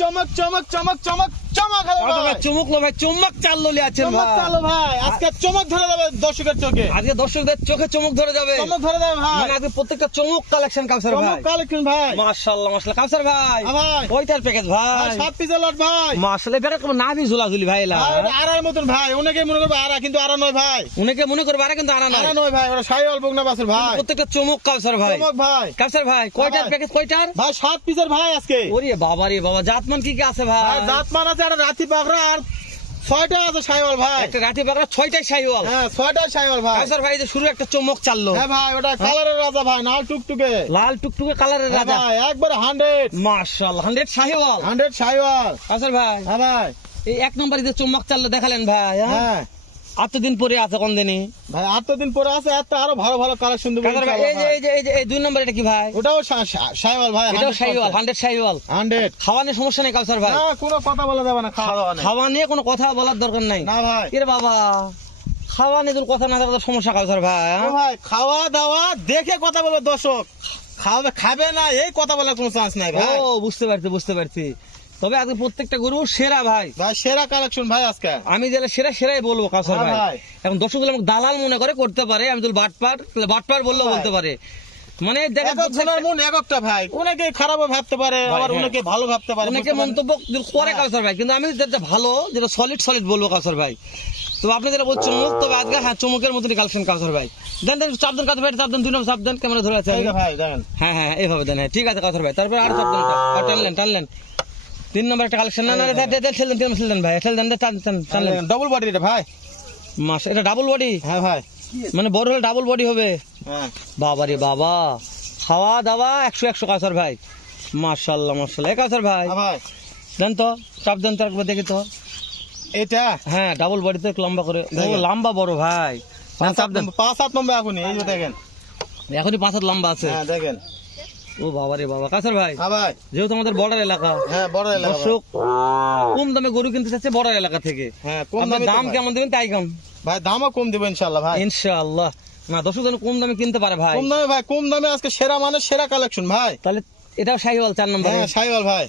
চমক চমক চমক চমক চমক হলো ভাই। চমক লো ভাই, চমক চাললো আছেন চমক ভাই। চালো ভাই, আজকে চমক ধরে যাবে দর্শকের চোখে। আজকে দর্শকদের চোখে চমক ধরে যাবে। চমক ধরে যাবে ভাই, মানে আজকে প্রত্যেকটা চমক কালেকশন কাউসার চমক ভাই। কালেকশন ভাই। মাশাআল্লাহ মাশাআল্লাহ কাউসার ভাই। হ্যাঁ ভাই, কয়টার প্যাকেজ ভাই? 7 পিসের লট ভাই। মাশাআল্লাহ বেটা কোন নাভি ঝুলাঝুলি ভাই এলা। ভাই, ওটা আড়ার মতন ভাই, অনেকে মনে করবে আড়া, কিন্তু আড়া নয় ভাই। অনেকে মনে করবে আরে কিন্তু আনা আড়া নয়। নয় ভাই, ওটা শাহিওয়াল বকনা বাছুর ভাই। প্রত্যেকটা চমক কাউসার ভাই। চমক ভাই। কাউসার ভাই কয়টার ভাই। প্যাকেজ কয়টার? ভাই 7 পিসের ভাই আজকে। ওরে বাবা রে বাবা, জাতমান কি কি আছে ভাই? ভাই জাতমান আছে, একটা রাতি পাকড়া আর 6টা আছে শাহিওয়াল ভাই। একটা রাতি বাগড়া 6টাই শাহিওয়াল। হ্যাঁ 6টা শাহিওয়াল ভাই। কাউসার ভাই যে শুরু একটা চমক চাললো। হ্যাঁ ভাই, ওটা কালারের রাজা ভাই, নাল টুকটুকে। লাল টুকটুকে কালারের হ্যাঁ রাজা। ভাই, একবারে 100 মাশাআল্লাহ 100 শাহিওয়াল। 100 শাহিওয়াল। কাউসার ভাই হ্যাঁ ভাই। এই এক নম্বরে যে চমক চাললো দেখালেন ভাই, হ্যাঁ? হ্যাঁ এতদিন পরে আছে কোন দিনই? ভাই, 8 দিন পরে আছে, একটা আরো ভালো ভালো কালেকশন দেবো কাউসার ভাই ইনশাআল্লাহ এই যে এই যে এই যে এই দুই নম্বর এটা কি ভাই? ওটাও শাহিওয়াল ভাই। এটাও 100% শাহিওয়াল, 100 শাহিওয়াল। 100। খাওয়ানোর সমস্যা নেই কাউসার ভাই। না, কোনো কথা বলা যাবে না, খাওয়া দাওয়া নেই। খাওয়া নিয়ে কোনো কথা বলার দরকার নাই। না ভাই। এরে বাবা, খাওয়া নিয়ে যদি কথা না থাকলে তো সমস্যা কাউসার ভাই, ও হ্যাঁ? ভাই, খাওয়া দাওয়া দেখে কথা বলবে দর্শক, খাবে খাবে না এই কথা বলার কোনো চান্স নাই ভাই। ও বুঝতে পারছি বুঝতে পারছি। তবে আজকে প্রত্যেকটা গরু সেরা ভাই। ভাই সেরা কালেকশন ভাই আজকে। আমি যেটা সেরা সেরাই বলবো কাউসার হ্যাঁ ভাই। ভাই। এখন দর্শক যদি আমাকে দালাল মনে করে করতে পারে, আমি যদি বাটপার বাটপার বললেও ভাই। বলতে পারে। মানে দেখেন এক একজনের মন এক একটা ভাই, অনেকে খারাপও ভাবতে পারে, ভাই, আবার হ্যাঁ। অনেকে ভালো ভাবতে পারে, অনেকে বুঝতে পারেন? মন্তব্য যদি করে হ্যাঁ। কাউসার ভাই, কিন্তু আমি যেটা ভালো যেটা সলিড সলিড বলবো কাউসার ভাই। তো আপনি যেটা বলছেন চমক, তবে আজকে হ্যাঁ চমকের মতনই কালেকশন কাউসার ভাই। দেন দেন চাপ দেন কাউসার ভাই, চাপ দেন, 2 নম্বর চাপ দেন, ক্যামেরা ধরে আছে। এই যে ভাই দেখেন। হ্যাঁ হ্যাঁ এইভাবে দেন, হ্যাঁ ঠিক আছে কাউসার ভাই। তারপর আর চাপ দেন, আর টানলেন টানলেন 3 নম্বর একটা কালেকশন। না না দেন ঠেল দেন ভাই, ঠেল দেন টানলেন। ডবল বডি এটা ভাই। মাস এটা ডাবল বডি, হ্যাঁ ভাই। মানে বড় হলে ডাবল বডি হবে। হ্যাঁ বাবা রে বাবা, খাওয়া দাওয়া 100 কাউসার ভাই। মাশাআল্লাহ মাশাআল্লাহ। এ কাউসার ভাই হ্যাঁ ভাই। দেন তো চাপ দেন, তারপর দেখি তো। এটা হ্যাঁ ডাবল বডিতে লম্বা করে, ও দেখেন। লম্বা বড় ভাই। দেন, চাপ দেন। 5-7 নম্বর এখনই, এই যে দেখেন। এখনই 5 হাত লম্বা আছে। হ্যাঁ দেখেন। ও বাবা রে বাবা। কাউসার ভাই হ্যাঁ ভাই। যেহেতু আমাদের বর্ডার এলাকা, হ্যাঁ বড় এলাকা ভাই। দর্শক কম দামে গরু কিনতে চাচ্ছে বর্ডার এলাকা থেকে। হ্যাঁ কম আপনার দামে দাম কেমন দেবেন তাই কম ভাই, দামও কম দিব ইনশাআল্লাহ ভাই। ইনশাআল্লাহ। না দর্শক যেন কম দামে কিনতে পারে ভাই। কম দামে ভাই, কম দামে আজকে সেরা মানে সেরা কালেকশন ভাই। তাহলে এটাও শাহিওয়াল 4 নম্বরে। হ্যাঁ শাহিওয়াল ভাই।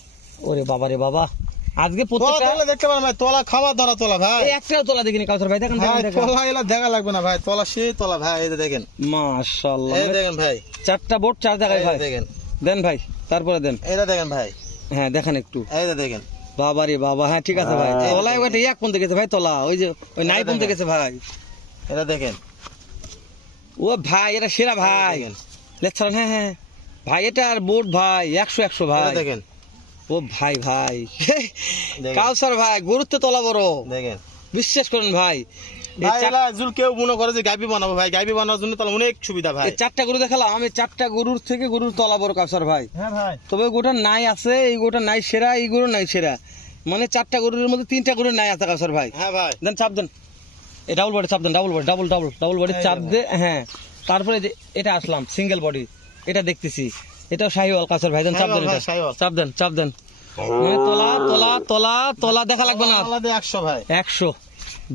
ওরে বাবা রে বাবা, আজকে তোলা প্রত্যেকটা তোলা দেখতে পারেন ভাই, তোলা খাওয়া ধরা তোলা ভাই। এই একটাও তোলা দেখিনি কাউসার ভাই। দেখেন ভাই দেখেন দেখেন। তোলা এলা দেখা লাগবে না ভাই, তোলা সেই তোলা ভাই, এই যে দেখেন। মাশাআল্লাহ। এই দেখেন ভাই। 4টা বোর্ড 4 জায়গায় এই ভাই। যে দেখেন। দেন ভাই, তারপরে দেন। এটা দেখেন ভাই। হ্যাঁ দেখেন একটু। এই যে দেখেন। বাবা রে বাবা, হ্যাঁ ঠিক আছে ভাই। হ্যাঁ, তোলা একটা এক পর্যন্ত গেছে ভাই, তোলা ওই যে ওই নাই এটা পর্যন্ত দেখেন। গেছে ভাই। এটা দেখেন। ও ভাই এটা সেরা ভাই। দেখেন। লেখছেন হ্যাঁ হ্যাঁ ভাই, এটা আর বোর্ড ভাই 100 এটা ভাই। দেখেন। ও ভাই ভাই দেখেন। কাউসার ভাই গুরুত্ব তোলা বড়, দেখেন। বিশ্বাস করেন ভাই। এই ভাই এলা জুল কেউ মনে করে যে গাবি বানাবো ভাই, গাবি বানানোর জন্য তাহলে অনেক সুবিধা ভাই। 4টা গরু দেখালাম আমি, 4টা গরুর থেকে গরুর তলা বড় কাউসার ভাই। হ্যাঁ ভাই। তবে গোটা নাই আছে, এই গোটা নাই সেরা, এই গরু নাই সেরা। মানে 4টা গরুর মধ্যে 3টা গরুর নাই আছে কাউসার ভাই। হ্যাঁ ভাই। দেন চাপ দেন, এই ডাবল বডি চাপ দেন, ডাবল বডি ডাবল বডি এই চাপ যে দে। হ্যাঁ তারপরে যে এটা আসলাম সিঙ্গেল বডি, এটা দেখতেছি, এটাও শাহিওয়াল কাউসার ভাই। দেন চাপ দেন, শাহিওয়াল ভাই, এটা শাহিওয়াল। চাপ দেন। মানে তোলা তোলা তোলা তোলা দেখা লাগবে না। আলাদা 100 ভাই। 100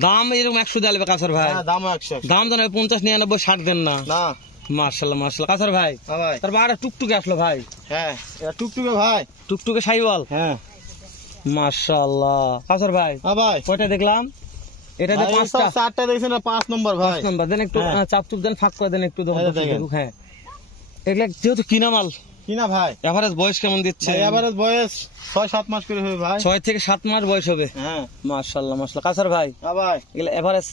দাম এরকম 100 দেওয়া লাগবে কাউসার ভাই। হ্যাঁ দামও 100। দাম দেন 50 99 60 দেন না। না। মার্শাল্লাহ মার্শাল্লাহ কাউসার ভাই। হ্যাঁ ভাই। তারপর আর টুকটুকে আসলো ভাই, হ্যাঁ এটা টুকটুকে ভাই। টুকটুকে শাহিওয়াল। হ্যাঁ। মাশাআল্লাহ কাউসার ভাই হ্যাঁ ভাই। কয়টা দেখলাম? এটা যে ভাই, 5টা। 4টা দেখছেন না, 5 নম্বর ভাই। 5 নাম্বার দেন একটু, হ্যাঁ। চাপ চুপ দেন, ফাঁক করে দেন একটু, এই যে দেখেন। দেখুক। হ্যাঁ এগুলা যেহেতু কিনা মাল, কিনা ভাই। এভারেজ বয়স কেমন দিচ্ছে? ভাই এভারেজ বয়স 6-7 মাস করে হবে ভাই। 6 থেকে 7 মাস বয়স হবে। হ্যাঁ। মাশাআল্লাহ মাশাআল্লাহ কাউসার ভাই হ্যাঁ ভাই। এগুলা এভারেজ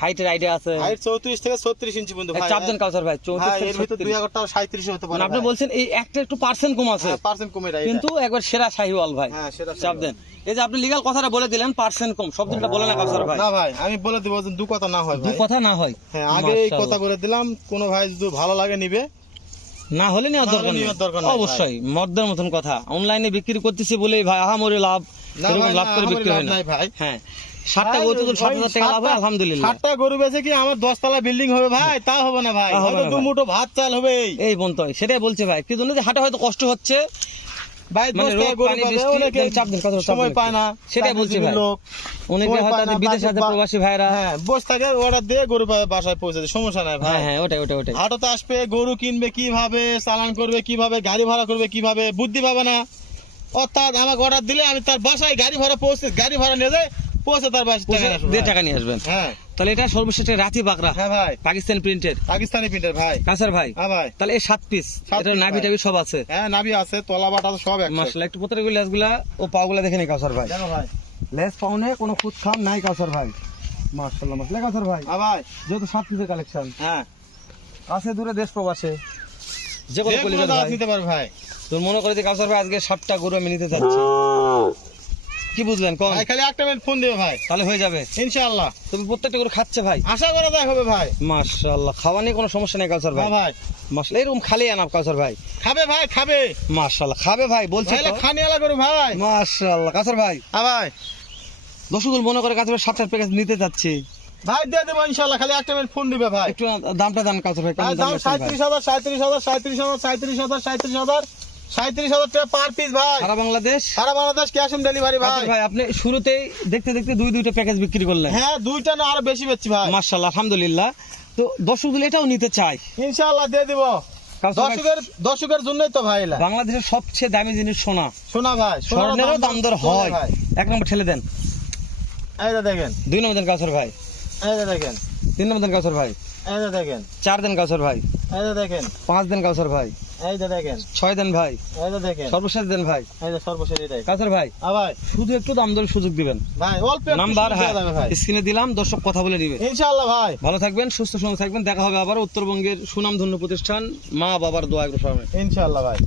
হাইটের আইডিয়া আছে? হাইট 34 থেকে 36 ইঞ্চি পর্যন্ত ভাই। চাপ দেন কাউসার ভাই, 34 ভাই এর থেকে ভিতর 36। 2 একটা 37 হতে পারে মানে আপনি ভাই। বলছেন এই একটা একটু পার্সেন্ট কম আছে, হ্যাঁ, পার্সেন্ট কমে যায় কিন্তু একবার সেরা শাহিওয়াল ভাই। হ্যাঁ সেটা চাপ দেন। এই যে আপনি লিগ্যাল কথাটা বলে দিলেন পার্সেন্ট কম, শব্দটা বলে না কাউসার ভাই। না ভাই, আমি বলে দিব যে দু কথা না হয় দু ভাই। কথা না হয়। হ্যাঁ আগে এই মাশাআল্লাহ। কথা করে দিলাম, কোন ভাই যদি ভালো লাগে নিবে, না হলে নেওয়ার না হলে দরকার নেই। নেওয়ার দরকার নাই অবশ্যই মর্দের মতন কথা। অনলাইনে বিক্রি করতেছি বলেই ভাই আহামরি লাভ, না এরকম ভাই, লাভ না, করে আমাদের বিক্রি লাভ হয় না। নাই ভাই। হ্যাঁ 7টা গরু তো 7,000 টাকা লাভ হয়, আলহামদুলিল্লাহ। 7টা গরু বেচে কি আমার 10 তলা বিল্ডিং হবে ভাই? তা হবে না ভাই, তা হবে হয়তো না দু ভাই। মুঠো ভাত চাল হবে। এই বন্তই সেটাই বলছে ভাই, কি জন্য যে হাটে হয়তো কষ্ট হচ্ছে, ভাই মানে 10 রোদ, টাকা গরু পানি, পাবে, বৃষ্টি, অনেকে দেন চাপ দেন, কত চাপ সময় দেন পায় না। সেটাই বলছি ভাই। লোক অনেকে সময় হয়তো পায় না, বিদেশে আছে বা- প্রবাসী ভাইরা। হ্যাঁ বসে থাকে, অর্ডার দিয়ে গরু বাসায় পৌঁছে দেয়, সমস্যা নাই ভাই। হ্যাঁ হ্যাঁ ওটাই। হাটতে আসবে, গরু কিনবে কিভাবে, চালান করবে কিভাবে, গাড়ি ভাড়া করবে কিভাবে, বুদ্ধি পাবে না। অর্থাৎ আমাকে অর্ডার দিলে আমি তার বাসায় গাড়ি ভাড়া নিয়ে যাই, পৌঁছে তার বাসায় টাকা নিয়ে আসবো দিয়ে ভাই। টাকা নিয়ে আসবেন। হ্যাঁ তাহলে এটা সর্বশেষ একটা রাতি বাকরা, হ্যাঁ ভাই, পাকিস্তান প্রিন্টের পাকিস্তানি প্রিন্টার ভাই। কাসার ভাই। হ্যাঁ ভাই, তাহলে এই 7 পিস, সাত এটা piece নাভি ভাই। টাভি সব আছে। হ্যাঁ নাভি আছে, তলা বাটা আছে, সব একসাথে। মাশাআল্লাহ, একটু প্রত্যেক লেজগুলা ও পাগুলা দেখে নি কাসার ভাই। দেখো ভাই। লেজ পাউনে কোনো খুদ খাম নাই কাসার ভাই। মাশাআল্লাহ মাশাআল্লাহ কাসার ভাই। হ্যাঁ ভাই, যেহেতু 7 পিসের কালেকশন, হ্যাঁ কাছে দূরে দেশ প্রবাসে যে যে কোনো কোনো কলিজার দাওয়াত ভাই, নিতে পারবে ভাই। তোর মনে করে যে কাসার ভাই আজকে 7টা গরু আমি নিতে যাচ্ছি, কি বুঝলেন কোন? ভাই খালি একটা মিনিট ফোন দিও ভাই, তাহলে হয়ে যাবে। ইনশাআল্লাহ। তুমি প্রত্যেকটা গরু খাচ্ছে ভাই। আশা করা যায় হবে ভাই। মাশাআল্লাহ, খাওয়া নিয়ে কোনো সমস্যা নেই কাসার ভাই। হ্যাঁ ভাই, মাশাআল্লাহ, এরকম খালি আনাব কাসার ভাই। খাবে ভাই, খাবে মাশাআল্লাহ, খাবে ভাই বলছে ভাই, তো। খানিয়ালা করু ভাই। মাশাআল্লাহ কাসার ভাই, হ্যাঁ ভাই, দর্শকগুলো মনে করে কাসার ভাই 7টার প্যাকেজ নিতে যাচ্ছি, ভাই দিয়ে দেবো ইনশাআল্লাহ, খালি একটা মিনিট ফোন দিবে ভাই। একটু দামটা জান কাসার ভাই, কেমন ভাই দাম দাম রাখছেন ভাই? 37,000 পিস ভাই। সারা বাংলাদেশ, সারা বাংলাদেশ ক্যাশ অন ডেলিভারি ভাই। কাসার ভাই আপনি শুরুতেই দেখতে দেখতে দুইটা প্যাকেজ বিক্রি করলেন। হ্যাঁ দুইটা না আরো বেশি বেচছি ভাই। মাশাআল্লাহ আলহামদুলিল্লাহ। তো দর্শকগুলো এটাও নিতে চায়। ইনশাআল্লাহ দিয়ে দিব। কাসার ভাই, দর্শকের জন্যই তো ভাই এলা। বাংলাদেশের সবচেয়ে দামি জিনিস সোনা, শোনা ভাই, স্বর্ণেরও দাম দর হয়। ভাই। 1 নম্বর ঠেলে দেন, এই যে দেখেন, 2 নম্বর দেন কাসার ভাই, এই যে দেখেন, 3 নম্বর দেন কাসার ভাই, এই যে দেখেন, 4 দেন কাসার ভাই, এই যে দেখেন, 5 দেন কাসার ভাই, এই যে দেখেন, 6 দেন ভাই, এই যে দেখেন, সর্বশেষ দেন ভাই। এই যে সর্বশেষ এটাই। কাসার ভাই ভাই শুধু একটু দাম দরের সুযোগ দিবেন। ভাই অল্প একটু নাম্বার সুবিধা হ্যাঁ যাবে ভাই। স্ক্রিনে দিলাম, দর্শক কথা বলে দিবে। ইনশাআল্লাহ ভাই, ভালো থাকবেন, সুস্থ সুন্দর থাকবেন, দেখা হবে আবার উত্তরবঙ্গের সুনামধন্য প্রতিষ্ঠান মা বাবার দোয়া এগ্রো ফার্মে। ইনশাআল্লাহ ভাই।